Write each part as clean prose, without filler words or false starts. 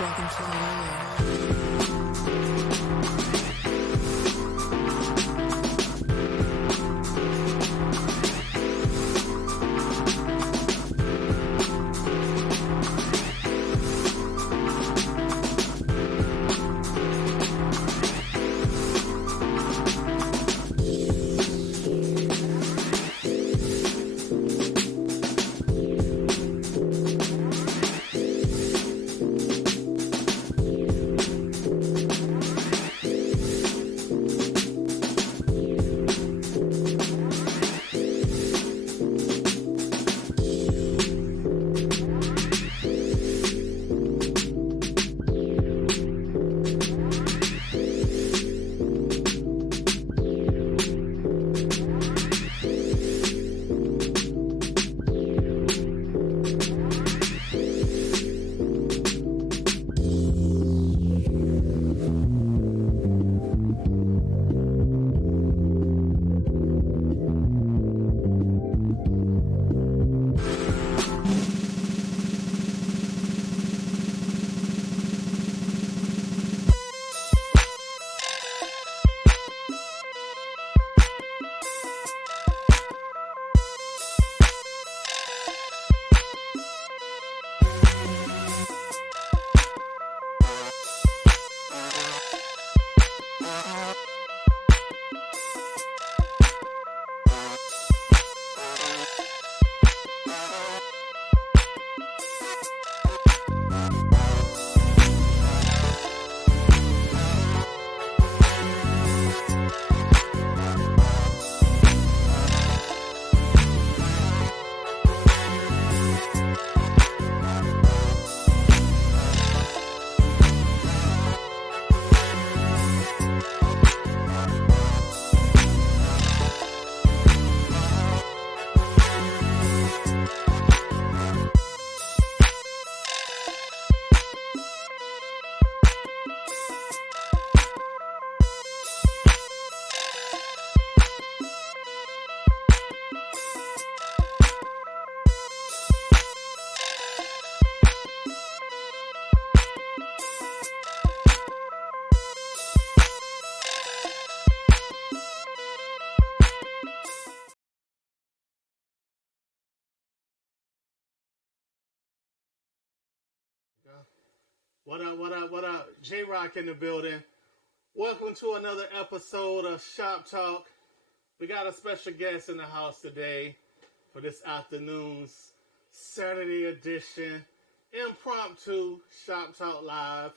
Welcome to the radio. What up, what up, what up? J-Rock in the building. Welcome to another episode of Shop Talk. We got a special guest in the house today for this afternoon's Saturday edition, impromptu Shop Talk Live.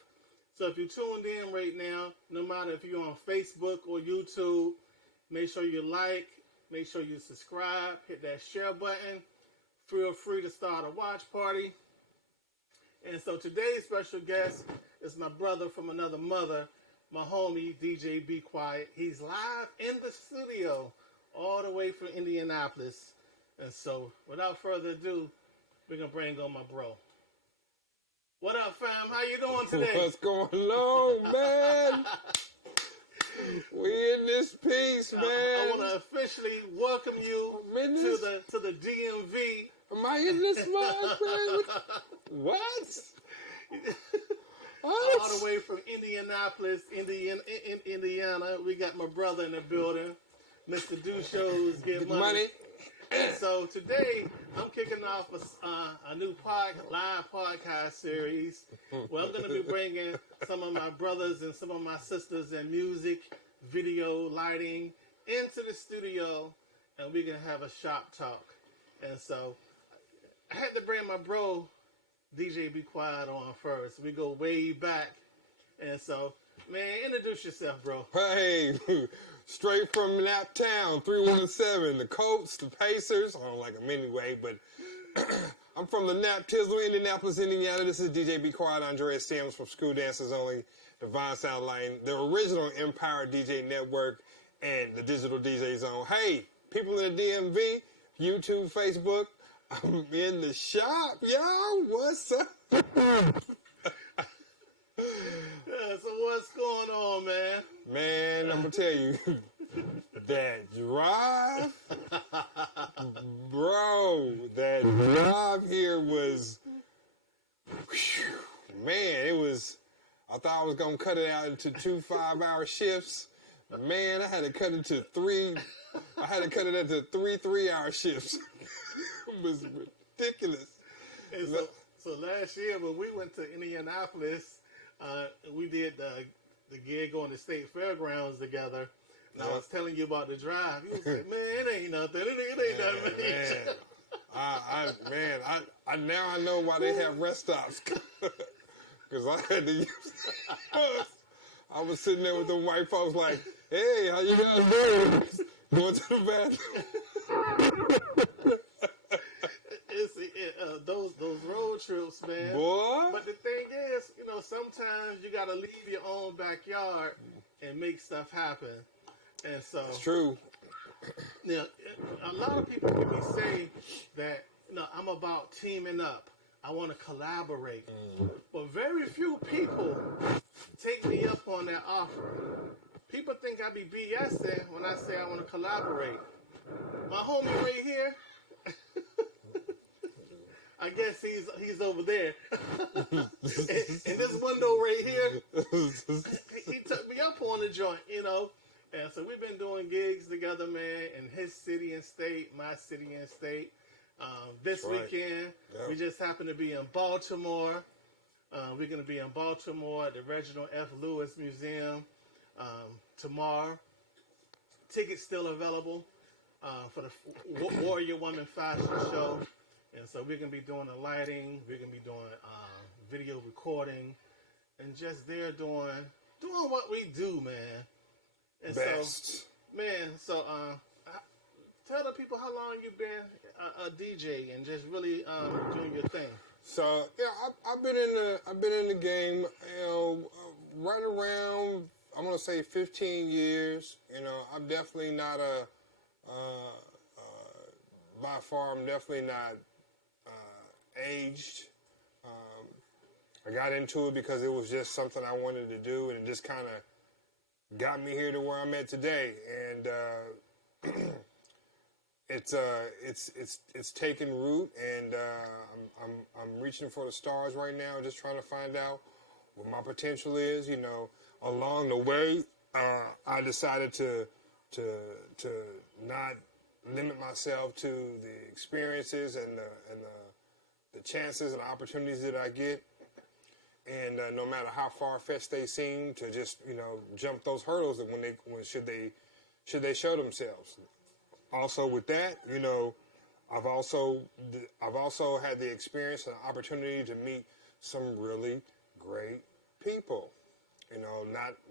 So if you're tuned in right now, no matter if you're on Facebook or YouTube, make sure you like, make sure you subscribe, hit that share button. Feel free to start a watch party. And so today's special guest is my brother from another mother, my homie, DJ Be Quiet. He's live in the studio all the way from Indianapolis. And so without further ado, we're going to bring on my bro. What up, fam? How you doing today? What's going on, man? We in this piece, man. I want to officially welcome you to the DMV. Am I in this mug, man? What? All the way from Indianapolis, Indiana. We got my brother in the building, Mr. Do Shows, Get Money. And so today, I'm kicking off a new live podcast series where I'm going to be bringing some of my brothers and some of my sisters in music, video, lighting into the studio, and we're going to have a shop talk. And so I had to bring my bro, DJ Be Quiet, on first. We go way back. And so, man, introduce yourself, bro. Hey, straight from Naptown, 317, the Colts, the Pacers. I don't like them anyway, but I'm from the Nap Tizzle, Indianapolis, Indiana. This is DJ Be Quiet, Andreas Sims from School Dancers Only, Divine Sound Line, the original Empire DJ Network, and the Digital DJ Zone. Hey, people in the DMV, YouTube, Facebook, I'm in the shop, y'all. What's up? So what's going on, man? Man, I'm going to tell you, that drive, bro, that drive here was, man, I thought I was going to cut it out into 2 5-hour shifts. Man, I had to cut it into 3 3-hour shifts. It was ridiculous. And so last year when we went to Indianapolis, we did the gig on the state fairgrounds together. And I was telling you about the drive. You was like, man, it ain't nothing. It ain't nothing. Now I know why they have rest stops. Because I had to use I was sitting there with the white folks like, hey, how you guys doing? Going to the bathroom. Those road trips, man. Boy. But the thing is, sometimes you got to leave your own backyard and make stuff happen. And so it's true. Now, a lot of people hear me say that, I'm about teaming up. I want to collaborate. But very few people take me up on that offer. People think I be BSing when I say I want to collaborate. My homie right here, I guess he's over there. in this window right here, he took me up on the joint, And so we've been doing gigs together, man, in his city and state, my city and state. This weekend, we just happen to be in Baltimore. We're going to be in Baltimore at the Reginald F. Lewis Museum tomorrow. Tickets still available for the Warrior Woman Fashion Show. And so we're going to be doing the lighting. We're going to be doing video recording. And just there doing what we do, man. And Best. So tell the people how long you've been a DJ and just really doing your thing. So I've been in the game, right around, I'm gonna say 15 years. I'm definitely not by far. I'm definitely not aged. I got into it because it was just something I wanted to do, and it just kind of got me here to where I'm at today. And it's taken root, and I'm reaching for the stars right now, just trying to find out what my potential is. Along the way, I decided to not limit myself to the experiences and the chances and opportunities that I get. And no matter how far-fetched they seem, to just jump those hurdles when should they show themselves. Also with that, I've also had the experience and opportunity to meet some really great people.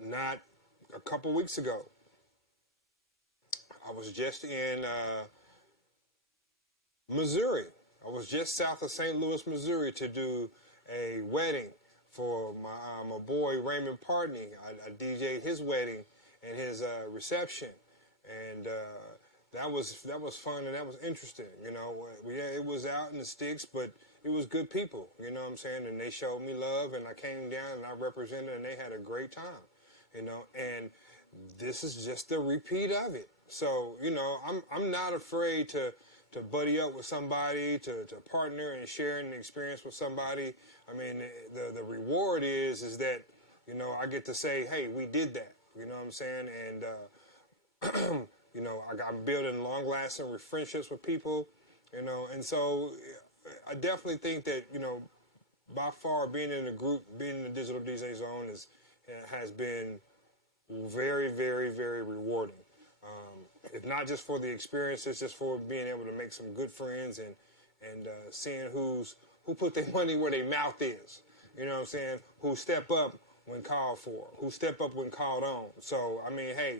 Not a couple weeks ago, I was just in Missouri. I was just south of St. Louis, Missouri, to do a wedding for my boy Raymond Partney. I DJ'd his wedding and his reception, and that was fun and that was interesting. It was out in the sticks, but it was good people. You know what I'm saying? And they showed me love, and I came down and I represented, and they had a great time. And this is just a repeat of it. So I'm not afraid to buddy up with somebody, to partner and share an experience with somebody. I mean, the reward is that, I get to say, hey, we did that. You know what I'm saying? And, I'm building long-lasting friendships with people, and so I definitely think that, by far being in a group, being in the Digital DJ Zone has been very, very, very rewarding. If not just for the experiences, just for being able to make some good friends and seeing who put their money where their mouth is. You know what I'm saying? Who step up when called for, who step up when called on. So, I mean, hey,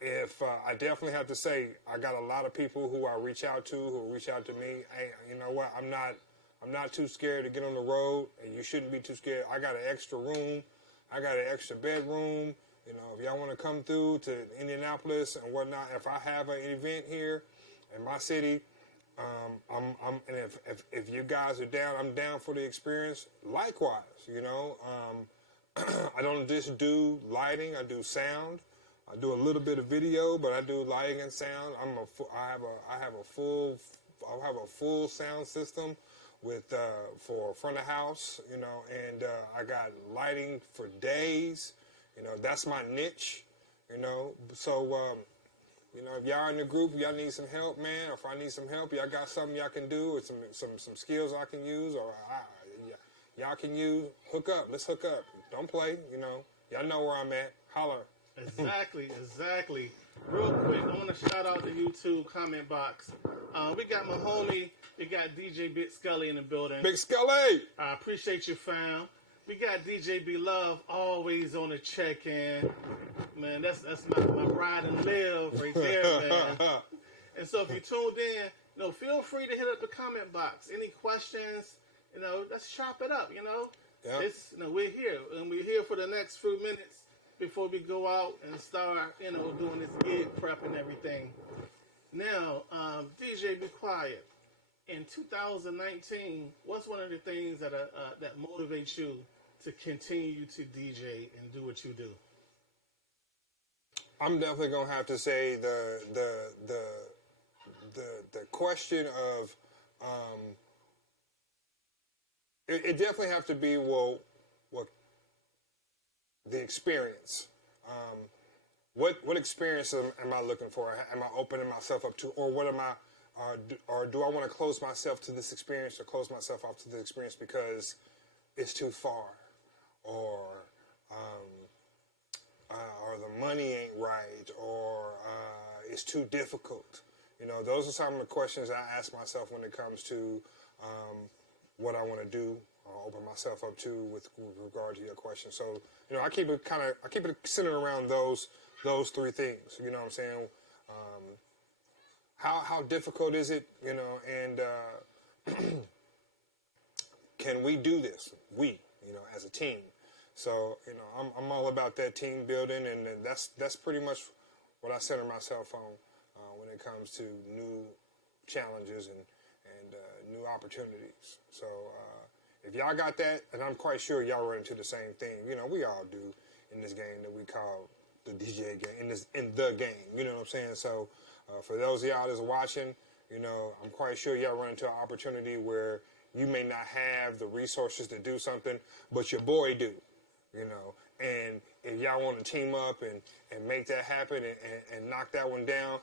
if I definitely have to say, I got a lot of people who I reach out to, who reach out to me. Hey, you know what? I'm not too scared to get on the road, and you shouldn't be too scared. I got an extra room. I got an extra bedroom. If y'all want to come through to Indianapolis and whatnot, if I have an event here in my city, and if you guys are down, I'm down for the experience. Likewise, I don't just do lighting. I do sound. I do a little bit of video, but I do lighting and sound. I have a full sound system for front of house, and I got lighting for days. That's my niche. So if y'all in the group, y'all need some help, man. Or if I need some help, y'all got something y'all can do, or some skills I can use, or y'all can use. Hook up. Let's hook up. Don't play. Y'all know where I'm at. Holler. Exactly. Real quick, I want to shout out the YouTube comment box. We got my homie, we got DJ Big Scully in the building. Big Scully! I appreciate you, fam. We got DJ B Love always on the check-in. Man, that's my ride and live right there, man. And so if you tuned in, feel free to hit up the comment box. Any questions, let's chop it up, Yeah. We're here, and we're here for the next few minutes before we go out and start, doing this gig prep and everything. Now, DJ, be quiet. In 2019, what's one of the things that motivates you to continue to DJ and do what you do? I'm definitely gonna have to say the question of it definitely have to be what the experience. What experience am I looking for? Am I opening myself up to, or what am I, or do I want to close myself to this experience, or close myself off to the experience because it's too far, or the money ain't right, or it's too difficult. Those are some of the questions I ask myself when it comes to what I want to do, open myself up to with regard to your question. So, I keep it centered around those three things. You know what I'm saying? How difficult is it? And can we do this? We, as a team. So, I'm all about that team building, and that's pretty much what I center myself on when it comes to new challenges and new opportunities. So, if y'all got that, and I'm quite sure y'all run into the same thing. We all do in this game that we call the DJ game, in the game. You know what I'm saying? So, for those of y'all that's watching, I'm quite sure y'all run into an opportunity where you may not have the resources to do something, but your boy do. And if y'all want to team up and make that happen and knock that one down,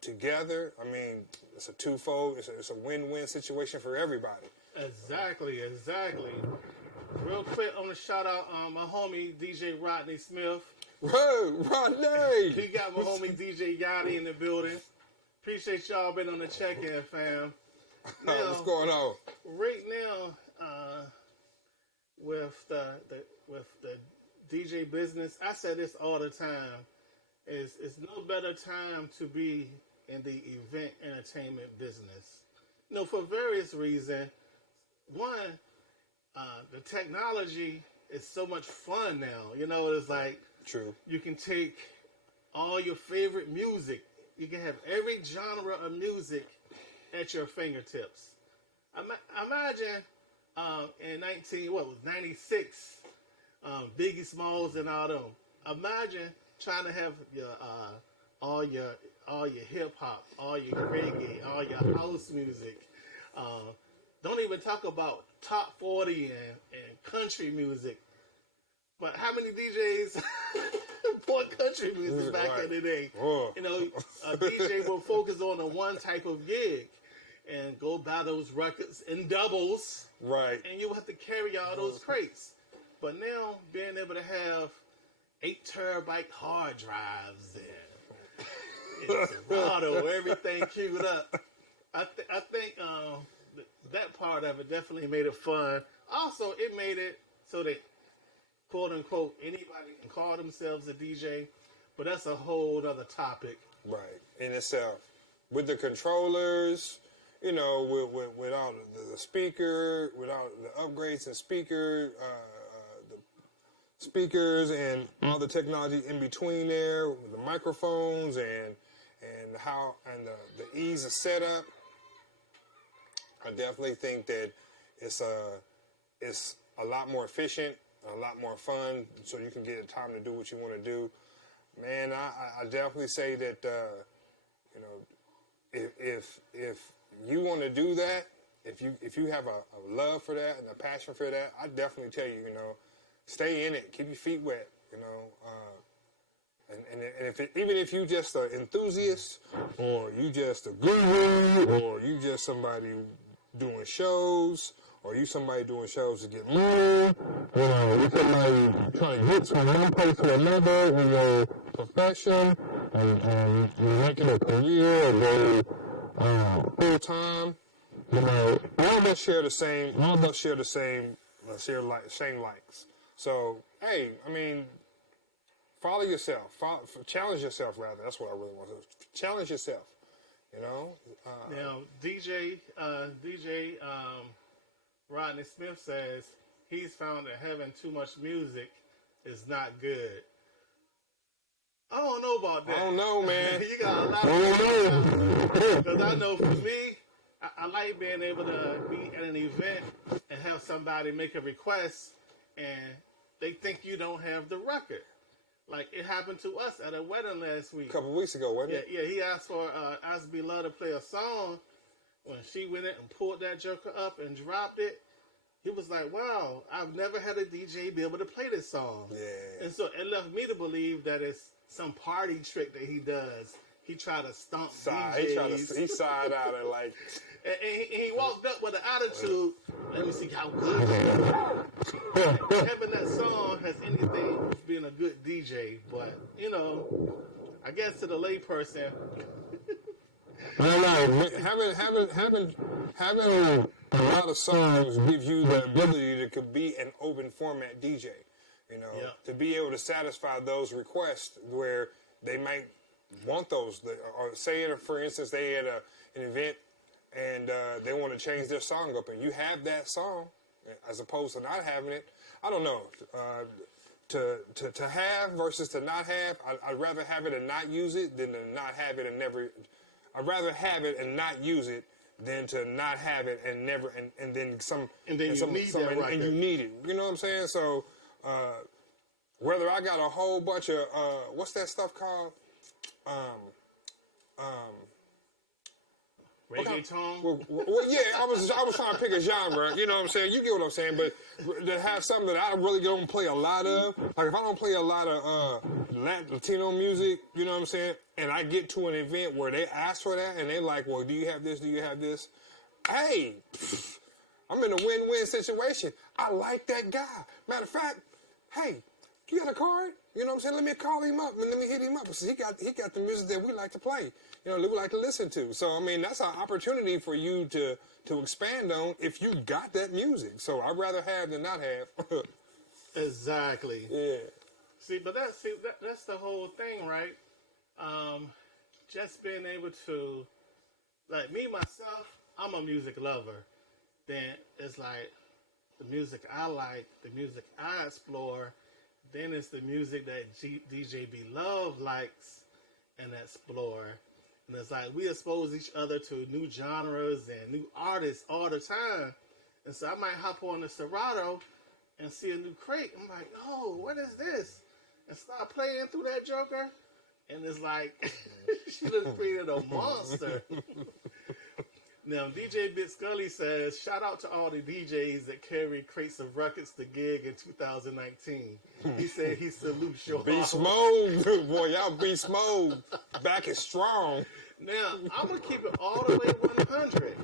together, I mean, it's a twofold, it's a win-win situation for everybody. Exactly. Real quick, I want to shout out my homie, DJ Rodney Smith. Whoa, Rodney! He got my homie, DJ Yachty in the building. Appreciate y'all been on the check-in, fam. Now, what's going on? Right now, with the DJ business, I say this all the time, it's no better time to be in the event entertainment business. For various reasons. One, the technology is so much fun now. It's like True. You can take all your favorite music. You can have every genre of music at your fingertips. Imagine in 96, Biggie Smalls and all them. Imagine trying to have your all your hip hop, all your reggae, all your house music. Don't even talk about top 40 and country music. But how many DJs bought country music back in the day? Whoa. A DJ will focus on a one type of gig and go buy those records in doubles. Right. And you have to carry all those crates. But now, being able to have 8 terabyte hard drives and Serato, everything queued up. I think that part of it definitely made it fun. Also, it made it so that, quote unquote, anybody can call themselves a DJ, but that's a whole other topic. Right, in itself. With the controllers, with all the speaker, with all the upgrades and the speakers and all the technology in between there, with the microphones and the ease of setup. I definitely think that it's a lot more efficient, a lot more fun, so you can get the time to do what you want to do. Man, I definitely say that if you want to do that, if you have a love for that and a passion for that, I definitely tell you, stay in it, keep your feet wet, and even if you just an enthusiast, or you just a guru, or you just somebody doing shows, or you somebody doing shows to get money, you somebody trying to get from one place to another in your profession, and you're making a career or go full time. All of us share the same. All of us share the same. Same likes. So, hey, follow yourself. Challenge yourself, rather. That's what I really want to do. Challenge yourself. Now, DJ Rodney Smith says he's found that having too much music is not good. I don't know about that. I don't know, man. You got a lot of because I know for me, I like being able to be at an event and have somebody make a request and they think you don't have the record. Like it happened to us at a wedding last week. A couple weeks ago, wasn't it? Yeah, he asked for asked Beloved to play a song. When she went in and pulled that joker up and dropped it, he was like, wow, I've never had a DJ be able to play this song. Yeah. And so it left me to believe that it's some party trick that he does. He tried to stump DJs. He side out and like... And he walked up with an attitude, let me see how good you are. Having that song has anything with being a good DJ, but, I guess to the layperson... Having a lot of songs gives you the ability to be an open format DJ, to be able to satisfy those requests where they might want those. Or say, for instance, they had an event and they want to change their song up, and you have that song as opposed to not having it. I don't know. To have versus to not have, I'd rather have it and not use it than to not have it and never. I'd rather have it and not use it than to not have it and never and then you need it. You know what I'm saying? So whether I got a whole bunch of what's that stuff called? Reggaeton? Well, yeah, I was trying to pick a genre, you know what I'm saying? You get what I'm saying, but to have something that I really don't play a lot of, like if I don't play a lot of Latino music, you know what I'm saying, and I get to an event where they ask for that, and they like, well, do you have this, do you have this? Hey, I'm in a win-win situation. I like that guy. Matter of fact, hey, you got a card? You know what I'm saying? Let me call him up and let me hit him up. Because he got the music that we like to play. That we like to listen to. So, that's an opportunity for you to expand on if you got that music. So, I'd rather have than not have. Exactly. Yeah. But that's the whole thing, right? Just being able to, like me, myself, I'm a music lover. Then it's like the music I like, the music I explore. Then it's the music that DJ Beloved likes and explore. And it's like we expose each other to new genres and new artists all the time. And so I might hop on the Serato and see a new crate. I'm like, oh, what is this? And start playing through that joker. And it's like, she done created a monster. Now, DJ Bit Scully says, shout out to all the DJs that carry crates of records to gig in 2019. He said he salutes your Beast mode. Boy, y'all beast mode. Back is strong. Now, I'm going to keep it all the way 100.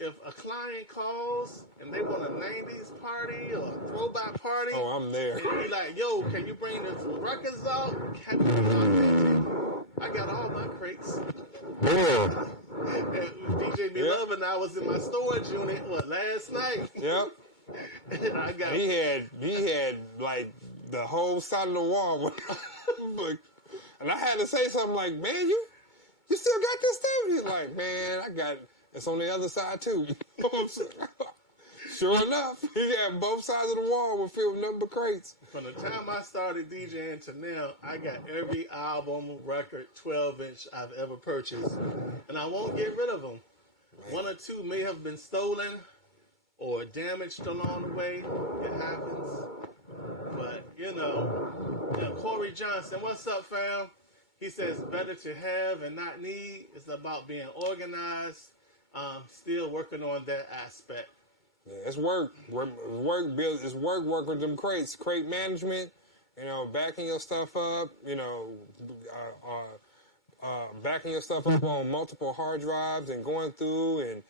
If a client calls and they want a 90s party or a throwback party. Oh, I'm there. And be like, yo, can you bring the records out? Can we be authentic? I got all my crates. Yeah. And DJ Beloved and I was in my storage unit, last night? Yep. And I got... He had like the whole side of the wall. And I had to say something like, man, you still got this stuff? He's like, man, it's on the other side too. Sure enough, he had both sides of the wall with filled with nothing but crates. From the time I started DJing to now, I got every album, record, 12-inch I've ever purchased. And I won't get rid of them. One or two may have been stolen or damaged along the way. It happens. But, Corey Johnson, what's up, fam? He says, better to have and not need. It's about being organized Still working on that aspect. Yeah, it's work. It's work with them crates. Crate management, backing your stuff up, backing your stuff up on multiple hard drives and going through and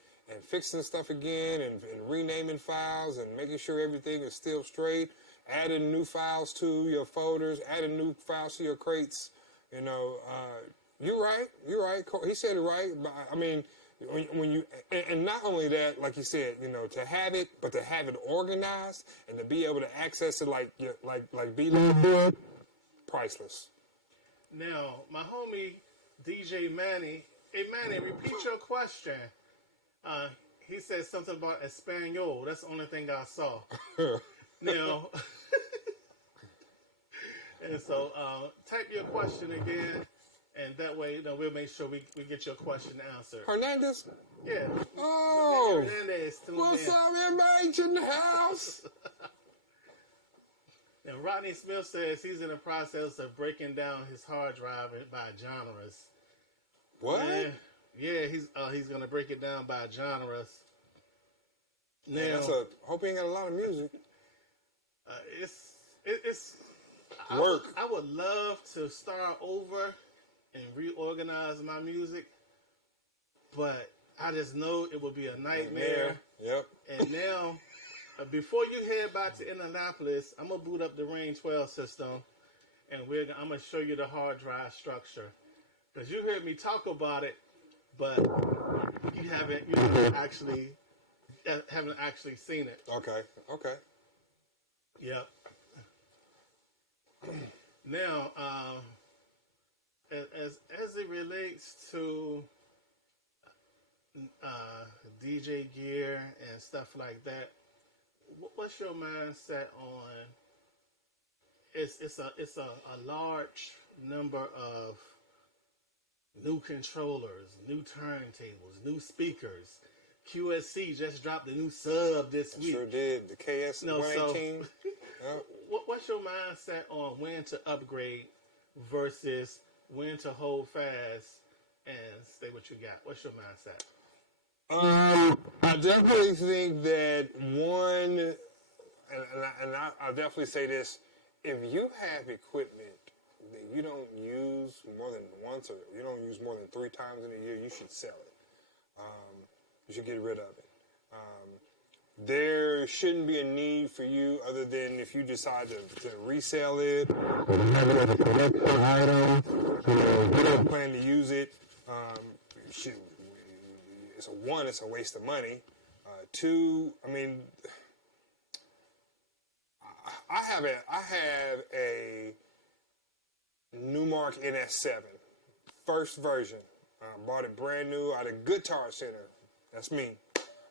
fixing stuff again and renaming files and making sure everything is still straight, adding new files to your folders, adding new files to your crates. You're right. He said it right. But I mean, when you and not only that, like you said, to have it, but to have it organized and to be able to access it like B-Love did, priceless. Now, my homie DJ Manny, hey Manny, repeat your question. He said something about Espanol. That's the only thing I saw. Now, and so type your question again. And that way, we'll make sure we get your question answered. Hernandez? Yeah. Oh. Hernandez. What's up, everybody in the house? And Rodney Smith says he's in the process of breaking down his hard drive by genres. What? Yeah, he's going to break it down by genres. Now, hope he ain't got a lot of music. It's work. I would love to start over and reorganize my music, but I just know it would be a nightmare. Yep. And now, before you head back to Indianapolis, I'm gonna boot up the Rain 12 system, and I'm gonna show you the hard drive structure, because you heard me talk about it, but you haven't actually seen it. Okay. Yep. Now, as it relates to DJ gear and stuff like that, what's your mindset on? It's a large number of new controllers, new turntables, new speakers. QSC just dropped a new sub this week. Sure did. The KS 118. Yep. What's your mindset on when to upgrade versus when to hold fast and stay what you got? What's your mindset? I definitely think that one, and I'll definitely say this: if you have equipment that you don't use more than once, or you don't use more than 3 times in a year, you should sell it. You should get rid of it. There shouldn't be a need for you, other than if you decide to resell it or have it as a collection item. You don't plan to use it. It's a waste of money. 2, I mean, I have a Newmark NS7, first version. Bought it brand new at a Guitar Center. That's me.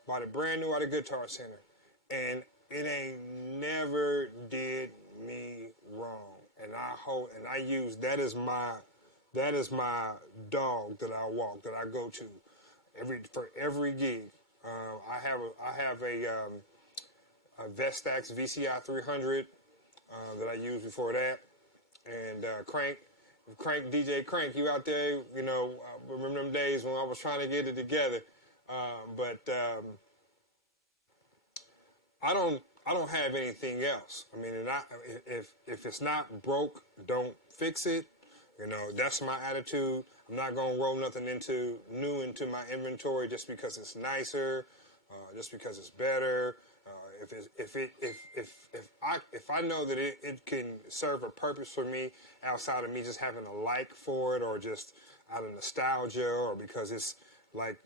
Bought it brand new at a Guitar Center, and it ain't never did me wrong. And I use that as my dog that I walk, that I go to for every gig. I have a Vestax VCI 300 that I used before that, and Crank DJ Crank, you out there? I remember them days when I was trying to get it together. But I don't have anything else. I mean, if it's not broke, don't fix it. That's my attitude. I'm not gonna roll nothing into my inventory just because it's nicer, just because it's better. If I know that it can serve a purpose for me outside of me just having a like for it, or just out of nostalgia, or because it's like,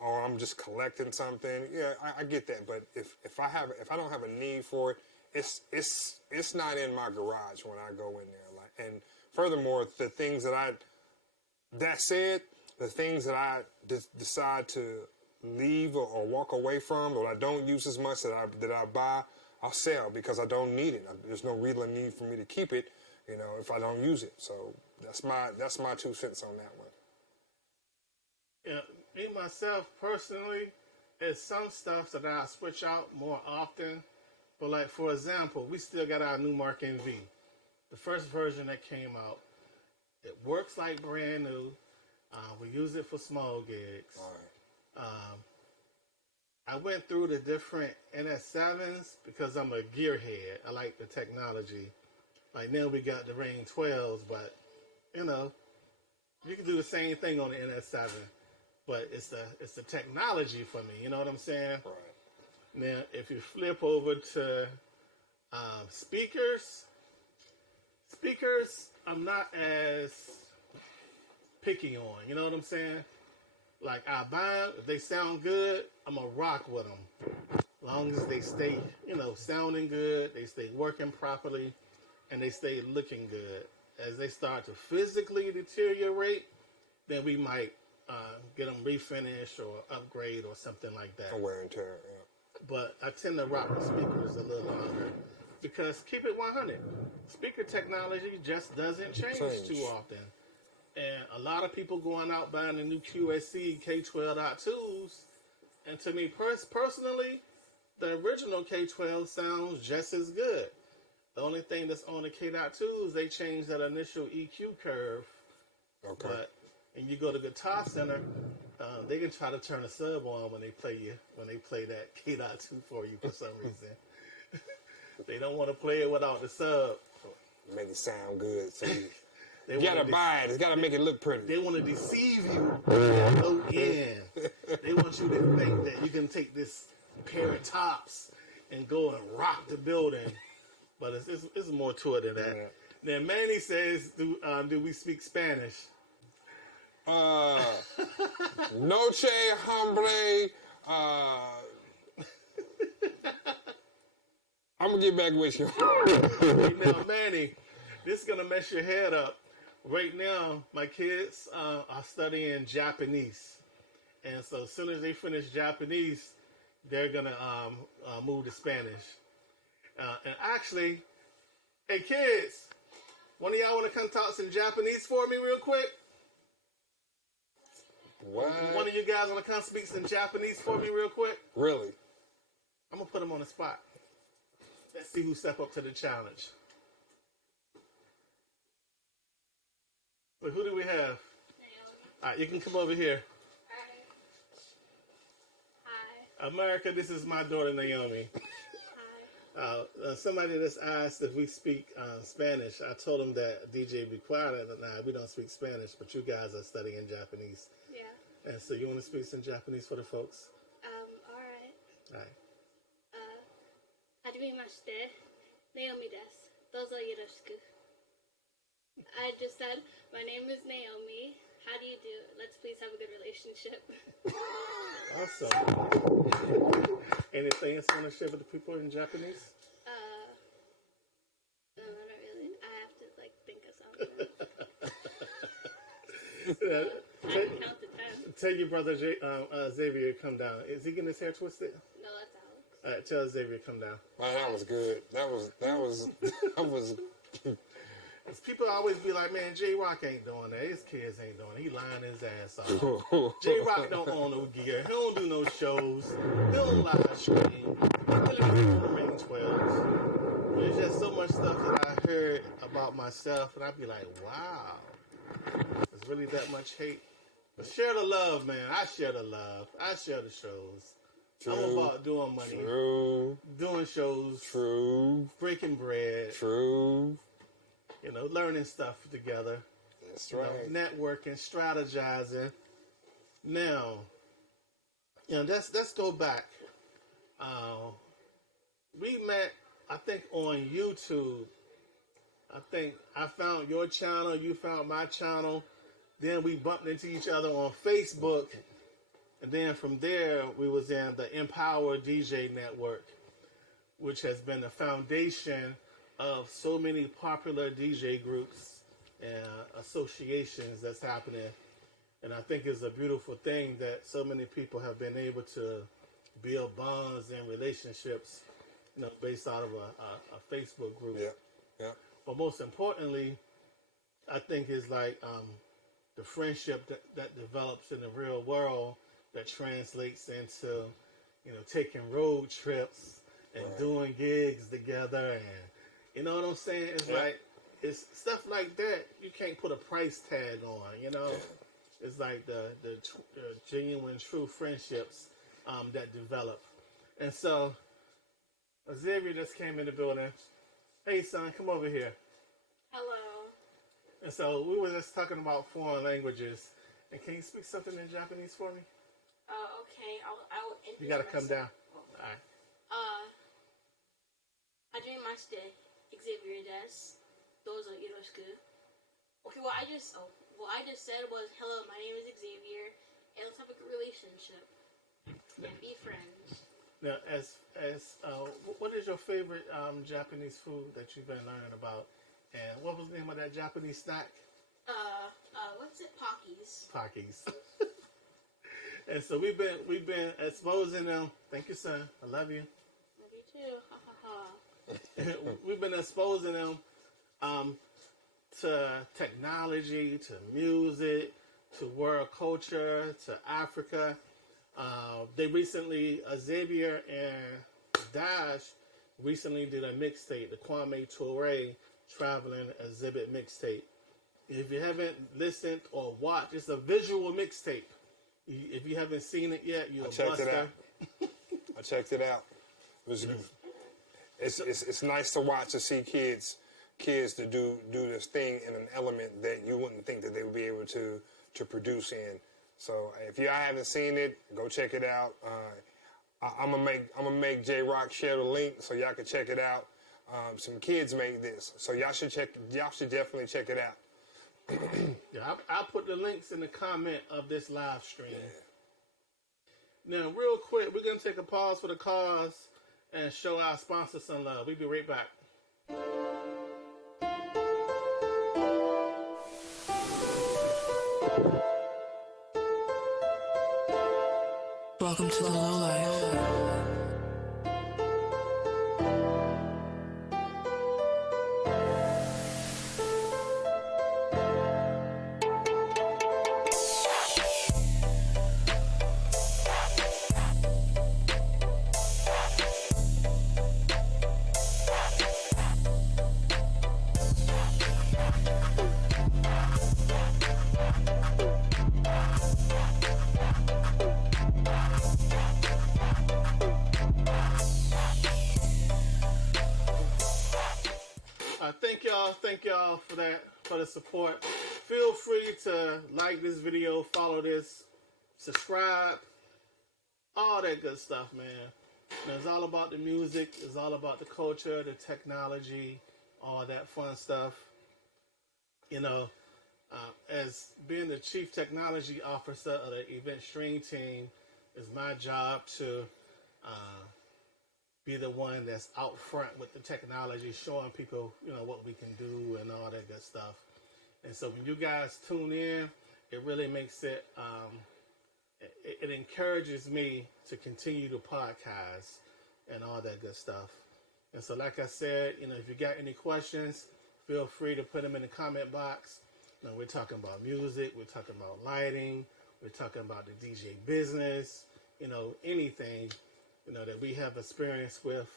or I'm just collecting something. Yeah, I get that. But if I don't have a need for it, it's not in my garage when I go in there. And furthermore, the things that I decide to leave or walk away from, or I don't use as much that I buy, I'll sell because I don't need it. There's no real need for me to keep it, if I don't use it. So that's my 2 cents on that one. Yeah, me myself personally, it's some stuff that I switch out more often. But like, for example, we still got our Newmark NV, the first version that came out. It works like brand new. We use it for small gigs. All I went through the different NS7s because I'm a gearhead. I like the technology. Like now we got the Ring 12s, but you know, you can do the same thing on the NS7. But it's the technology for me. You know what I'm saying? Right. Now, if you flip over to speakers, I'm not as picky on. You know what I'm saying? Like I buy them, if they sound good, I'm gonna rock with them. As long as they stay, sounding good, they stay working properly, and they stay looking good. As they start to physically deteriorate, then we might get them refinished or upgrade or something like that. Wear and tear, yeah. But I tend to rock the speakers a little longer because keep it 100. Speaker technology just doesn't change too often. And a lot of people going out buying the new QSC K12.2s. And to me personally, the original K12 sounds just as good. The only thing that's on the K.2s, they changed that initial EQ curve. Okay. But and you go to Guitar Center, they can try to turn a sub on when they play that K.2 for you for some reason. They don't want to play it without the sub. Make it sound good. So you gotta buy it. It's gotta make it look pretty. They want to deceive you at no end. They want you to think that you can take this pair of tops and go and rock the building. But it's more to it than that. Yeah. Then Manny says, do we speak Spanish? Noche hombre. I'm gonna get back with you. Now, Manny, this is gonna mess your head up. Right now, my kids are studying Japanese, and so as soon as they finish Japanese, they're gonna move to Spanish. And actually, hey kids, one of y'all want to come talk some Japanese for me real quick? What? One of you guys want to come speak some Japanese for me real quick? Really? I'm gonna put them on the spot. Let's see who step up to the challenge. But who do we have? All right, you can come over here. Hi. America, this is my daughter Naomi. Hi. Somebody that's asked if we speak Spanish. I told them that DJ be quiet. Nah, we don't speak Spanish, but you guys are studying Japanese. Yeah. And so you want to speak some Japanese for the folks? All right. All right. はじめまして、Naomi です。どうぞよろしく。I just said, my name is Naomi. How do you do? Let's please have a good relationship. Awesome. Anything else you want to share with the people in Japanese? No, not really. I have to, think of something. I can count to 10. Tell your brother Xavier come down. Is he getting his hair twisted? No, that's Alex. All right, tell Xavier come down. Wow, that was good. That was. People always be like, man, J-Rock ain't doing that. His kids ain't doing it. He lying his ass off. J-Rock don't own no gear. He don't do no shows. He don't live stream. He really don't own Ring 12s. There's just so much stuff that I heard about myself, and I'd be like, wow. There's really that much hate. But share the love, man. I share the love. I share the shows. True. I'm about doing money. True. Doing shows. True. Breaking bread. True. Learning stuff together. That's right. Networking, strategizing. Now, let's go back. We met, I think, on YouTube. I think I found your channel, you found my channel. Then we bumped into each other on Facebook. And then from there, we was in the Empower DJ Network, which has been the foundation of so many popular DJ groups and associations that's happening. And I think it's a beautiful thing that so many people have been able to build bonds and relationships, based out of a Facebook group. Yeah. But most importantly, I think is the friendship that develops in the real world that translates into, taking road trips and doing gigs together, and you know what I'm saying? It's it's stuff like that you can't put a price tag on, Yeah. It's like the genuine, true friendships that develop. And so Xavier just came in the building. Hey, son, come over here. Hello. And so we were just talking about foreign languages. And can you speak something in Japanese for me? Okay. I will You gotta come down. All right. はじめまして、Xavier です。どうぞよろしく. Okay, what I just said was, hello, my name is Xavier, and let's have a good relationship and be friends. Now, what is your favorite Japanese food that you've been learning about? And what was the name of that Japanese snack? What's it? Pockies. Pockies. And so we've been exposing them. Thank you, son. I love you. Love you too. Ha ha ha. We've been exposing them to technology, to music, to world culture, to Africa. They recently, Xavier and Dash recently did a mixtape, the Kwame Ture Traveling Exhibit mixtape. If you haven't listened or watched, it's a visual mixtape. If you haven't seen it yet, you're a buster. I checked it out. It's nice to watch, to see kids to do this thing in an element that you wouldn't think that they would be able to produce in. So if you haven't seen it, go check it out. I'm gonna make J Rock share the link so y'all can check it out. Some kids made this, so y'all should definitely check it out. Yeah, I'll put the links in the comment of this live stream. Yeah. Now, real quick, we're gonna take a pause for the cause and show our sponsor some love. We'll be right back. Welcome to the low life. Thank y'all for the support. Feel free to like this video, follow this, subscribe, all that good stuff, man. And it's all about the music, it's all about the culture, the technology, all that fun stuff. You know, as being the chief technology officer of the event stream team, it's my job to be the one that's out front with the technology, showing people, you know, what we can do and all that good stuff. And so when you guys tune in, it really makes it, it encourages me to continue to podcast and all that good stuff. And so, like I said, you know, if you got any questions, feel free to put them in the comment box. You know, we're talking about music, we're talking about lighting, we're talking about the DJ business, you know, anything, you know, that we have experience with,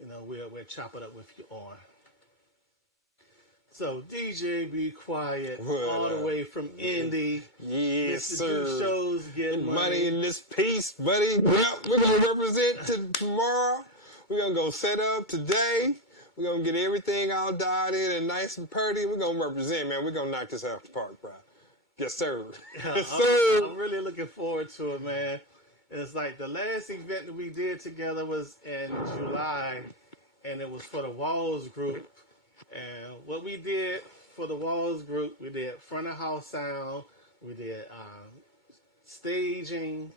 you know, we'll chop it up with you on. So, DJ Be Quiet, all the way from Indy. Yes, Mr. sir. Do shows, get money in this piece, buddy. Well, we're going to represent tomorrow. We're going to go set up today. We're going to get everything all dialed in and nice and pretty. We're going to represent, man. We're going to knock this out the park, bro. Yes, sir. Yes, sir. I'm really looking forward to it, man. It's like the last event that we did together was in July, and it was for the Walls group. And what we did for the Walls group, we did front of house sound, we did staging,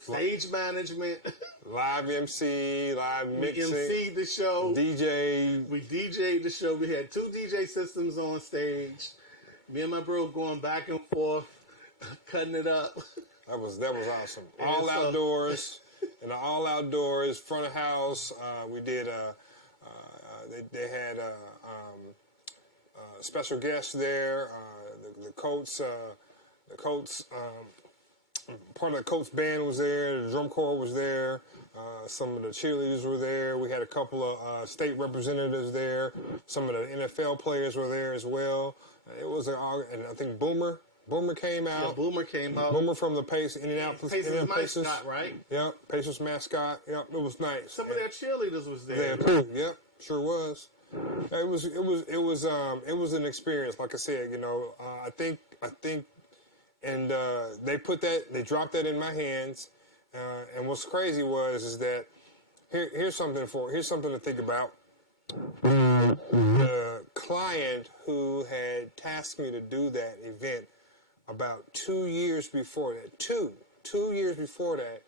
stage management, live MC, live mixing. We MC'd the show. DJ. We DJ'd the show. We had 2 DJ systems on stage. Me and my bro going back and forth, cutting it up. That was awesome. All outdoors. And all outdoors, front of house. We did. They had special guests there. The Colts. Part of the Colts band was there. The drum corps was there. Some of the cheerleaders were there. We had a couple of state representatives there. Some of the NFL players were there as well. It was and I think Boomer came out. Yeah, Boomer came out. Boomer from the Indianapolis Pacers. Mascot, right? Yep, Pacers mascot. Yep, it was nice. Some of their cheerleaders was there. There too. Yep, sure was. It was an experience. Like I said, I think, and they dropped that in my hands. And what's crazy is that here's something to think about. The client who had tasked me to do that event about 2 years before that, two years before that,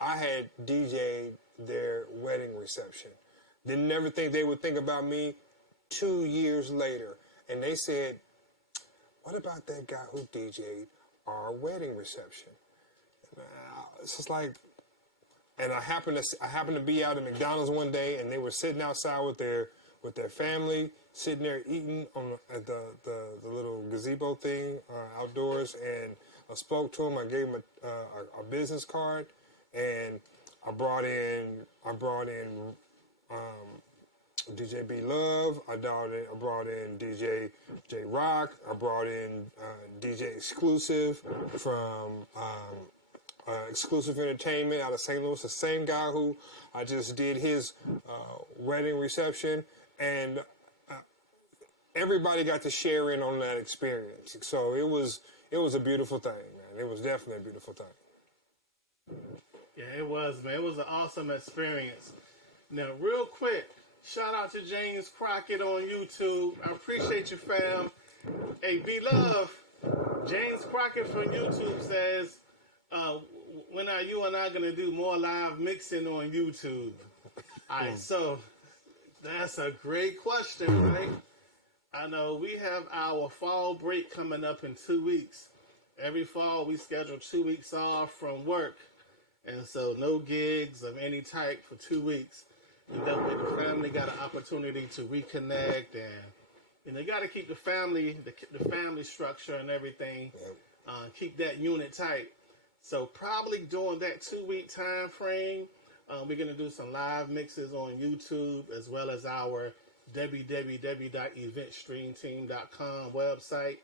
I had DJ'd their wedding reception. Didn't never think they would think about me 2 years later. And they said, what about that guy who DJ'd our wedding reception? It's just like, and I happened to be out at McDonald's one day, and they were sitting outside with their family, sitting there eating at the little gazebo thing outdoors, and I spoke to them. I gave them a business card, and I brought in DJ B Love. I brought in DJ J Rock. I brought in DJ Exclusive from Exclusive Entertainment out of St. Louis. The same guy who I just did his wedding reception, and everybody got to share in on that experience. So it was a beautiful thing, man. It was definitely a beautiful thing. Yeah, it was, man. It was an awesome experience. Now, real quick, shout out to James Crockett on YouTube. I appreciate you, fam. Hey, B-Love, James Crockett from YouTube says, when are you and I going to do more live mixing on YouTube? All right, so that's a great question, right? I know we have our fall break coming up in 2 weeks. Every fall, we schedule 2 weeks off from work. And so no gigs of any type for 2 weeks. And that way the family got an opportunity to reconnect, and they got to keep the family structure and everything, keep that unit tight. So probably during that 2 week time frame, we're going to do some live mixes on YouTube as well as our www.eventstreamteam.com website.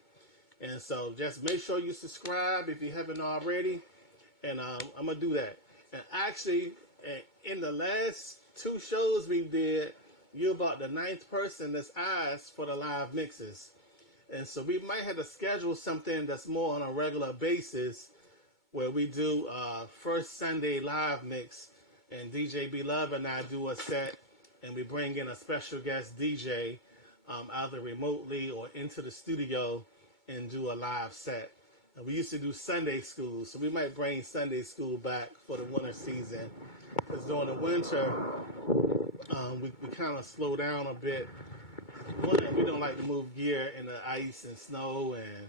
And so just make sure you subscribe if you haven't already. And I'm going to do that. And actually, in the last 2 shows we did, you're about the 9th person that's asked for the live mixes. And so we might have to schedule something that's more on a regular basis where we do first Sunday live mix, and DJ B-Love and I do a set, and we bring in a special guest DJ either remotely or into the studio and do a live set. And we used to do Sunday school, so we might bring Sunday school back for the winter season. Because during the winter, we kind of slow down a bit. We don't like to move gear in the ice and snow and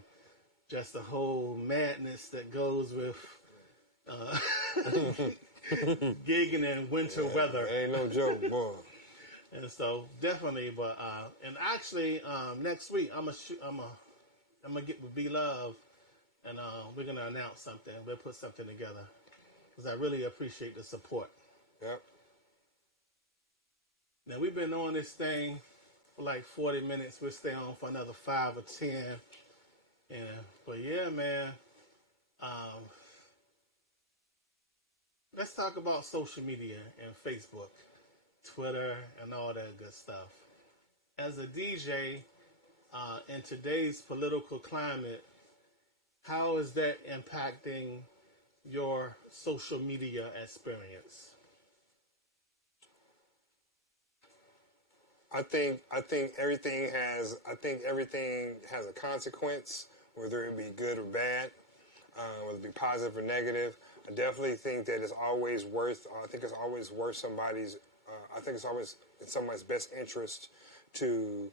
just the whole madness that goes with gigging in winter weather. Ain't no joke, boy. And so definitely, but and actually next week I'm gonna get with B-Love, and we're gonna announce something. We'll put something together because I really appreciate the support. Yep. Now we've been on this thing for like 40 minutes. We'll stay on for another 5 or 10. But yeah, man. Let's talk about social media and Facebook, Twitter, and all that good stuff. As a DJ, in today's political climate, how is that impacting your social media experience? I think everything has a consequence, whether it be good or bad, whether it be positive or negative. I definitely think that it's always worth. I think it's always worth somebody's. I think it's always in somebody's best interest to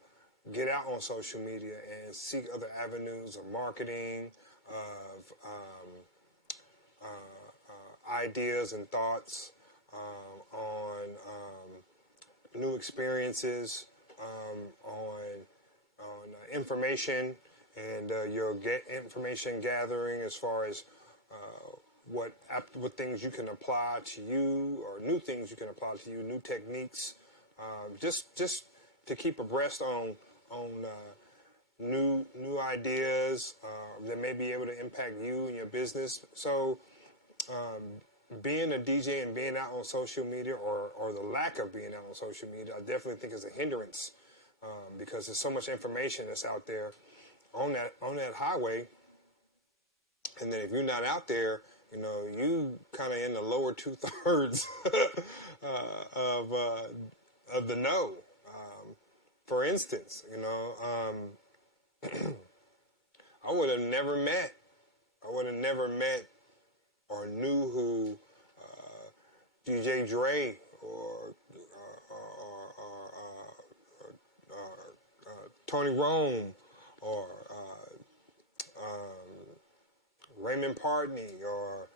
get out on social media and seek other avenues of marketing, of ideas and thoughts on new experiences, on information, and your information gathering as far as what things you can apply to you, or new things you can apply to you, new techniques, just to keep abreast on new ideas that may be able to impact you and your business. So being a DJ and being out on social media, or the lack of being out on social media, I definitely think is a hindrance, because there's so much information that's out there on that highway. And then if you're not out there, you kind of in the lower 2/3 of the know. For instance, I would have never met or knew who DJ Dre or Tony Rome or Raymond Partney or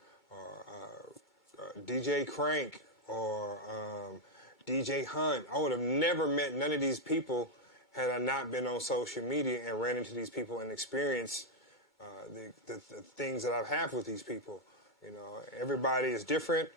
DJ Crank or DJ Hunt. I would have never met none of these people had I not been on social media and ran into these people and experienced the things that I've had with these people. Everybody is different.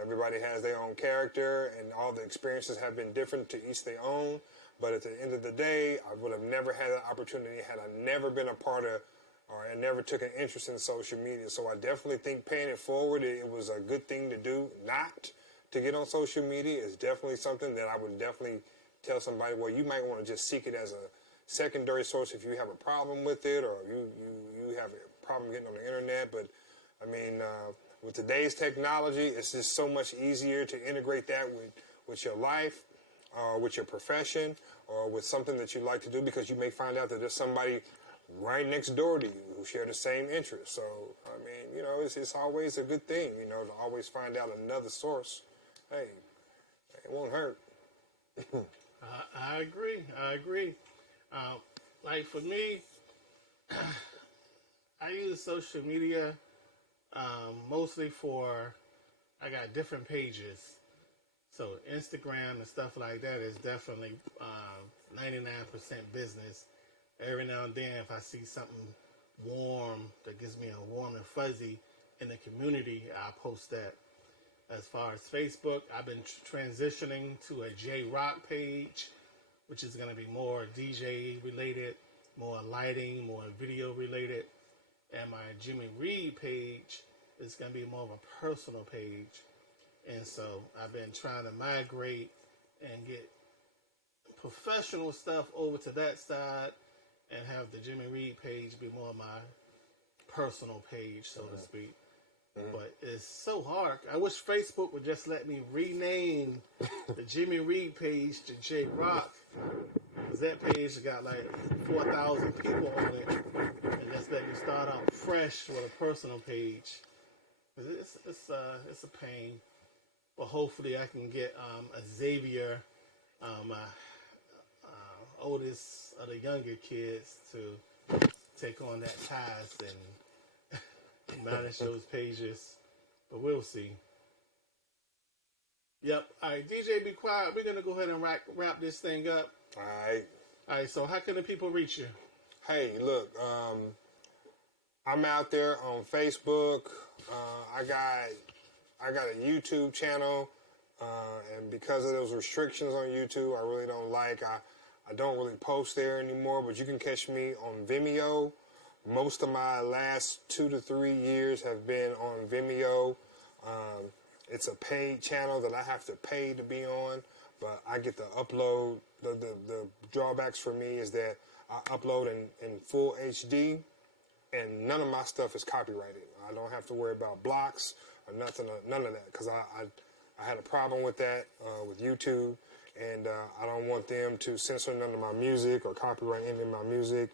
Everybody has their own character, and all the experiences have been different to each their own. But at the end of the day, I would have never had that opportunity had I never been a part of, or I never took an interest in social media. So I definitely think paying it forward, it was a good thing to do. Not to get on social media is definitely something that I would definitely tell somebody, well, you might want to just seek it as a secondary source if you have a problem with it, or you have a problem getting on the internet. But I mean, with today's technology, it's just so much easier to integrate that with your life, with your profession, or with something that you like to do, because you may find out that there's somebody right next door to you who share the same interests. So, I mean, it's always a good thing, to always find out another source. Hey, it won't hurt. I agree. Like for me, I use social media mostly I got different pages. So Instagram and stuff like that is definitely 99% business. Every now and then, if I see something warm that gives me a warm and fuzzy in the community, I'll post that. As far as Facebook, I've been transitioning to a J-Rock page, which is going to be more DJ related, more lighting, more video related. And my Jimmy Reed page is going to be more of a personal page. And so I've been trying to migrate and get professional stuff over to that side and have the Jimmy Reed page be more of my personal page, so to speak. But it's so hard. I wish Facebook would just let me rename the Jimmy Reed page to J Rock, because that page got like 4,000 people on it, and just let me start out fresh with a personal page. It's a pain, but hopefully I can get Xavier, my oldest of the younger kids, to take on that task and manage those pages, but we'll see. Yep. All right, DJ, be quiet. We're gonna go ahead and wrap this thing up. All right. So how can the people reach you? Hey, look, I'm out there on Facebook. I got a YouTube channel, and because of those restrictions on YouTube, I really don't like. I don't really post there anymore. But you can catch me on Vimeo. Most of my last 2 to 3 years have been on Vimeo. It's a paid channel that I have to pay to be on, but I get to upload. The drawbacks for me is that I upload in full HD, and none of my stuff is copyrighted. I don't have to worry about blocks or none of that, because I had a problem with that with YouTube. And I don't want them to censor none of my music or copyright any of my music.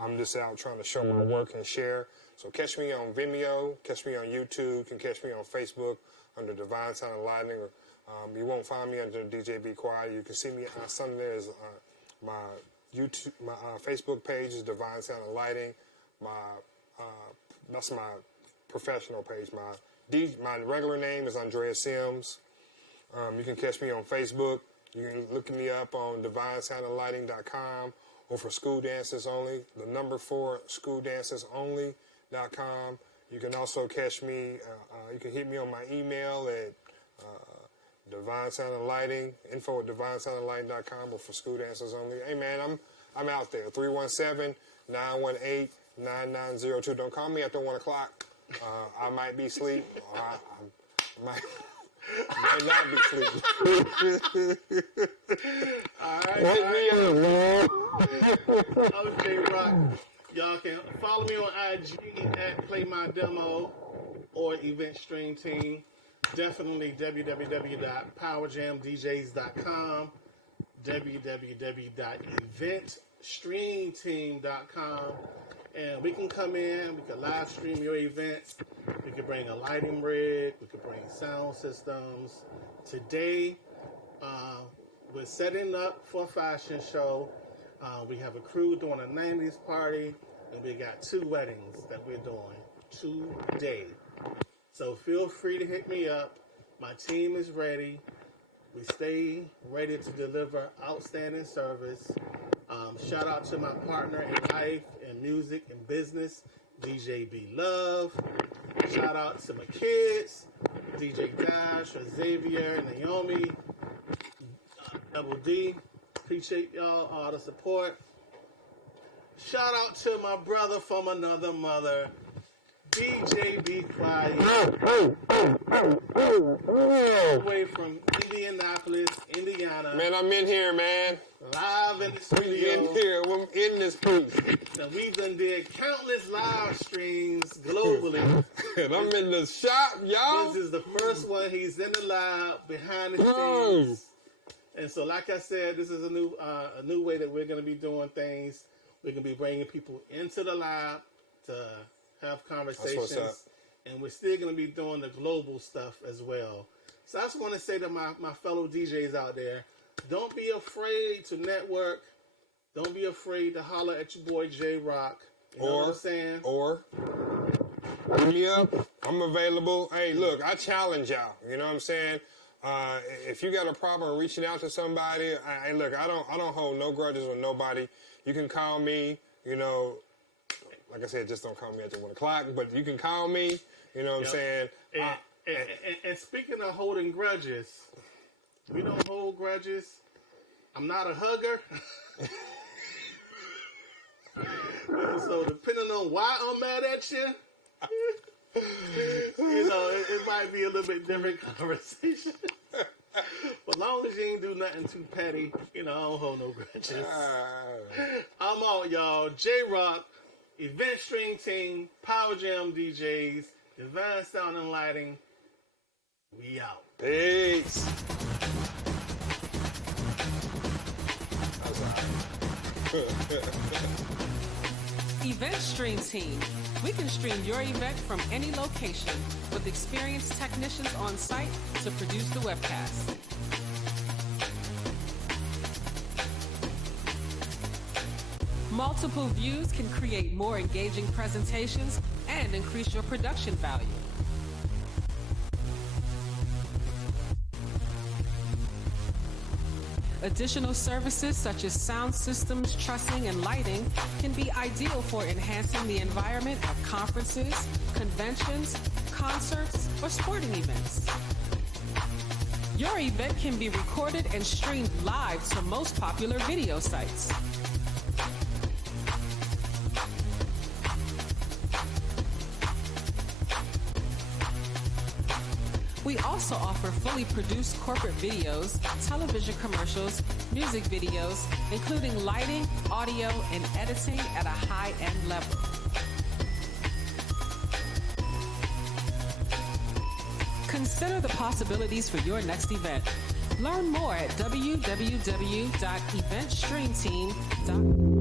I'm just out trying to show my work and share. So catch me on Vimeo, catch me on YouTube, you can catch me on Facebook under Divine Sound and Lightning. You won't find me under DJ Be Quiet. You can see me on Sunday. My YouTube, my Facebook page is Divine Sound and Lighting. That's my professional page. My regular name is Andrea Sims. You can catch me on Facebook. You can look me up on divinesoundandlighting.com, or for School Dances Only, the number 4 schooldancesonly.com. You can also catch me, you can hit me on my email at Divine Sound and Lighting, info@divinesoundandlighting.com, or for school dancers only. Hey, man, I'm out there, 317-918-9902. Don't call me after 1 o'clock. I might be asleep, or I might not be asleep. All right. I'm J-Rock. Y'all can follow me on IG at Play My Demo or Event Stream Team. Definitely www.powerjamdjs.com, www.eventstreamteam.com, and we can come in, we can live stream your events, we can bring a lighting rig, we can bring sound systems. Today, we're setting up for a fashion show. We have a crew doing a 90s party, and we got 2 weddings that we're doing today. So feel free to hit me up. My team is ready. We stay ready to deliver outstanding service. Shout out to my partner in life, in music, and business, DJ B Love. Shout out to my kids, DJ Dash, Xavier, Naomi, Double D. Appreciate y'all, all the support. Shout out to my brother from another mother, DJ Be Quiet, all the way from Indianapolis, Indiana. Man, I'm in here, man. Live in the studio. We in here. We're in this piece. Now, we done did countless live streams globally. And I'm in the shop, y'all. This is the first one. He's in the lab, behind the scenes. And so, like I said, this is a new way that we're going to be doing things. We're going to be bringing people into the lab to have conversations. And we're still going to be doing the global stuff as well. So I just want to say to my fellow DJs out there, don't be afraid to network. Don't be afraid to holler at your boy J-Rock. You know what I'm saying? Or hit me up. I'm available. Hey, look, I challenge y'all. You know what I'm saying? If you got a problem reaching out to somebody, hey, look, I don't hold no grudges with nobody. You can call me, you know, like I said, just don't call me after 1 o'clock, but you can call me, you know what I'm saying? And speaking of holding grudges, we don't hold grudges. I'm not a hugger. So depending on why I'm mad at you, you know, it might be a little bit different conversation. But as long as you ain't do nothing too petty, you know, I don't hold no grudges. I'm out, y'all. J-Rock, Event Stream Team, Power Jam DJs, Divine Sound and Lighting. We out. Peace. Event Stream Team. We can stream your event from any location with experienced technicians on site to produce the webcast. Multiple views can create more engaging presentations and increase your production value. Additional services such as sound systems, trussing, and lighting can be ideal for enhancing the environment at conferences, conventions, concerts, or sporting events. Your event can be recorded and streamed live to most popular video sites. We also offer fully produced corporate videos, television commercials, music videos, including lighting, audio, and editing at a high-end level. Consider the possibilities for your next event. Learn more at www.eventstreamteam.com.